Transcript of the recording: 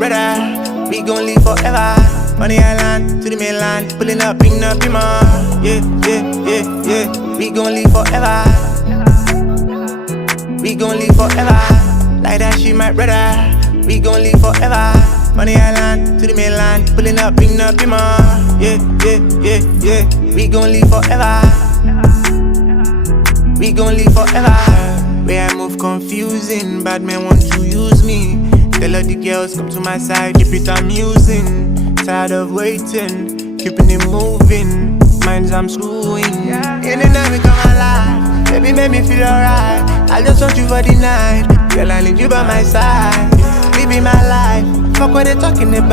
brother. We gon' live forever. Money Island to the mainland, pulling up, bring up your man. Yeah, yeah, yeah, yeah. We gon' live forever. We gon' live forever. Like that shit, my brother. We gon' live forever. Money Island to the mainland, pulling up, bring up your man. Yeah, yeah, yeah, yeah. We gon' live forever. We gon' live forever. Where I move confusing, bad men want to use me. Tell all the girls come to my side, keep it amusing. Tired of waiting, keeping it moving. Minds I'm screwing. In and out we come alive. Baby make me feel alright. I just want you for the night. Girl I need you by my side. Living my life. Fuck what they talking about.